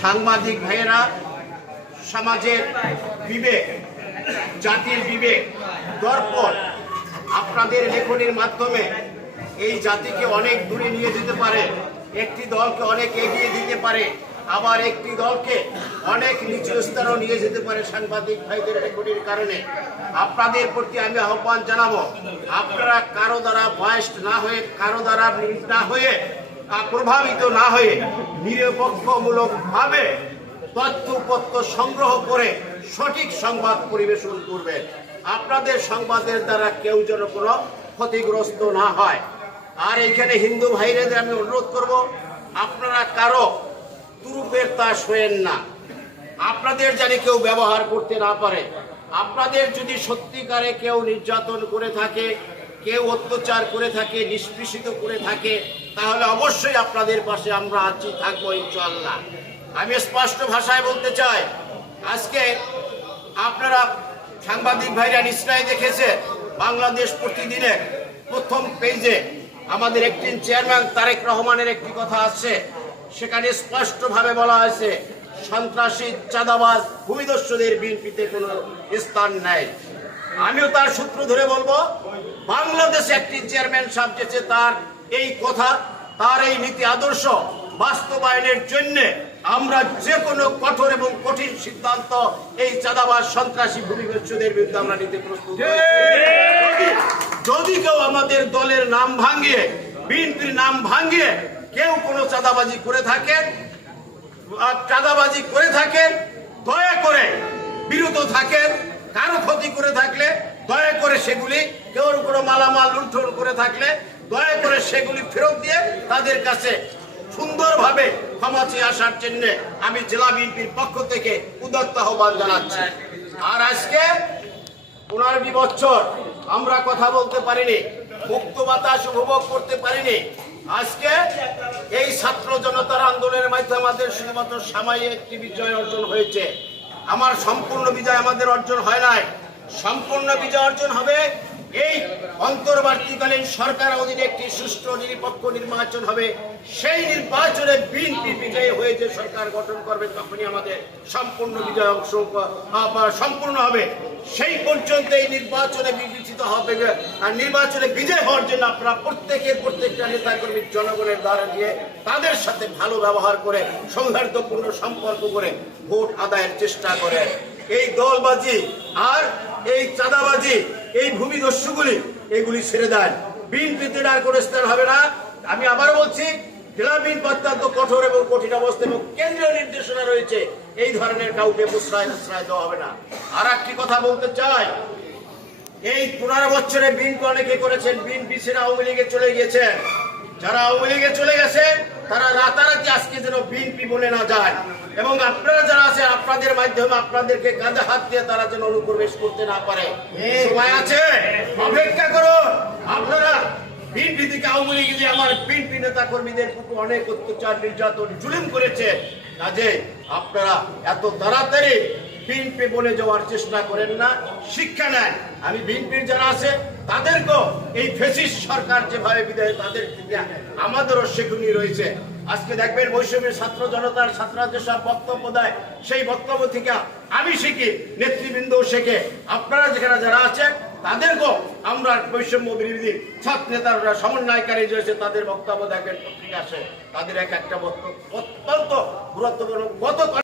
সাংবাদিক ভাইয়েরা, সমাজের বিবেক, জাতির বিবেক, দর্পণ আপনাদের লেখনের মাধ্যমে এই জাতিকে অনেক দূরে নিয়ে যেতে পারে, একটি দলকে অনেক এগিয়ে দিতে পারে, আবার একটি দলকে অনেক নিচু স্তরেও নিয়ে যেতে পারে সাংবাদিক ভাইদের রেকর্ডের কারণে। আপনাদের প্রতি আমি আহ্বান জানাব, আপনারা কারও দ্বারা বয়স্ট না হয়ে, কারও দ্বারা না হয়ে প্রভাবিত না হয়ে নিরপেক্ষমূলক ভাবে তথ্যপত্র সংগ্রহ করে সঠিক সংবাদ পরিবেশন করবেন আপনাদের সংবাদের দ্বারা কেউ যেন কোনো ক্ষতিগ্রস্ত না হয়। আর এইখানে হিন্দু ভাইরাদের আমি অনুরোধ করব, আপনারা কারও তুরুপের তাস হয়েন না। আপনাদের জানি কেউ ব্যবহার করতে না পারে। আপনাদের যদি সত্যিকারে কেউ নির্যাতন করে থাকে কেউ অত্যাচার করে থাকে, নিষ্পৃষিত করে থাকে, তাহলে অবশ্যই আপনাদের পাশে আমরা আছি, থাকব ইনশাল্লাহ আমি স্পষ্ট ভাষায় বলতে চাই, আজকে আপনারা সাংবাদিক ভাইরা নিশ্চয় দেখেছে বাংলাদেশ প্রতিদিনে প্রথম পেজে আমাদের একটি চেয়ারম্যান তারেক রহমানের একটি কথা আছে, সেখানে স্পষ্টভাবে বলা হয়েছে, সন্ত্রাসী চাঁদাবাজ, ভূমিদস্যদের বিএনপিতে কোনো স্থান নেই। আমিও তার সূত্র ধরে বলব বাংলাদেশে একটি চেয়ারম্যান সাহেব যেছে তার এই কথা তার এই নীতি আদর্শ বাস্তবায়নের জন্য আমরা যে কোনো কঠোর এবং কঠিন সিদ্ধান্ত এই চাঁদাবাজ সন্ত্রাসী ভূমিদস্যুদের বিরুদ্ধে আমরা নিতে প্রস্তুত যদি- যদি কেউ আমাদের দলের নাম ভাঙিয়ে বিএনপির নাম ভাঙিয়ে কেউ কোনো চাঁদাবাজি করে থাকেন চাঁদাবাজি করে থাকেন দয়া করে বিরত থাকেন কারও ক্ষতি করে থাকলে দয়া করে সেগুলি কেউ কোনো মালামাল লুণ্ঠন করে থাকলে দয়া করে সেগুলি ফেরত দিয়ে তাদের কাছে সুন্দরভাবে ক্ষমা চেয়ে আসার জন্য আমি জেলা বিএনপির পক্ষ থেকে উদাত্ত আহ্বান জানাচ্ছি। আর আজকে পনেরোটি বছর আমরা কথা বলতে পারিনি, মুক্ত বাতাস উপভোগ করতে পারিনি। আজকে এই ছাত্র জনতার আন্দোলনের মাধ্যমে আমাদের শুধুমাত্র সাময়িক একটি বিজয় অর্জন হয়েছে। আমার সম্পূর্ণ বিজয় আমাদের অর্জন হয় নাই। সম্পূর্ণ বিজয় অর্জন হবে এই অন্তর্বর্তীকালীন সরকার অধীনে একটি সুষ্ঠু নিরপেক্ষ নির্বাচন হবে। সেই নির্বাচনে বিএনপি বিজয়ী হয়ে যে সরকার গঠন করবে, তখনই আমাদের সম্পূর্ণ বিজয় অংশ সম্পূর্ণ হবে। সেই পর্যন্ত এই নির্বাচনে বিবেচিত হবে আর নির্বাচনে বিজয় হওয়ার জন্য আপনারা প্রত্যেকের প্রত্যেকটা নেতাকর্মীর জনগণের দ্বারা দিয়ে তাদের সাথে ভালো ব্যবহার করে, সৌহার্দ্যপূর্ণ সম্পর্ক করে ভোট আদায়ের চেষ্টা করেন এই দলবাজি আর এই চাঁদাবাজি, এই ভূমিদস্যুগুলি, এগুলি ছেড়ে দেন। বিএনপিতে আর কোনো স্থান হবে না। আমি আবার বলছি জেলা বিএনপি অত্যন্ত কঠোর এবং কঠিন অবস্থা এবং কেন্দ্রীয় নির্দেশনা রয়েছে। এই ধরনের কাউকে প্রশ্রয় আশ্রয় দেওয়া হবে না। আর একটি কথা বলতে চাই এই পনেরো বছরে বিএনপি অনেকে করেছেন? বিএনপি সেনা আওয়ামী লীগে চলে গিয়েছেন যারা আওয়ামী লীগে চলে গেছে, তারা রাতারাতি আজকে যেন বিএনপি বলে না যায়। এবং আপনারা যারা আছেন, আপনাদের মাধ্যমে আপনাদেরকে কাঁধে হাত দিয়ে তারা যেন অনুপ্রবেশ করতে না পারে। সময় আছে? অপেক্ষা করুন। আপনারা বিএনপি থেকে আওয়ামী লীগে যে আমার বিএনপি নেতা কর্মীদের অনেক অত্যাচার, নির্যাতন, জুলুম করেছে। কাজে আপনারা এত তাড়াতাড়ি বিএনপি বলে যাওয়ার চেষ্টা করেন না, শিক্ষা নেন। আমি বিএনপির যারা আছে, তাদেরকেও এই ফেসিস সরকার যেভাবে বিদায়, তাদের আমাদেরও সেগুলি রয়েছে। আজকে দেখবেন বৈষম্যের ছাত্র জনতার ছাত্ররা যেসব বক্তব্য দেয়। সেই বক্তব্য থেকে আমি শিখি, নেতৃবৃন্দ শেখে। আপনারা যেখানে যারা আছেন তাদেরকেও আমরা বৈষম্য বিরোধী ছাত্র নেতারা, সমন্বয়কারী রয়েছে তাদের বক্তব্য দেখবেন পত্রিকা আসে। তাদের এক একটা বক্তব্য অত্যন্ত গুরুত্বপূর্ণ। গত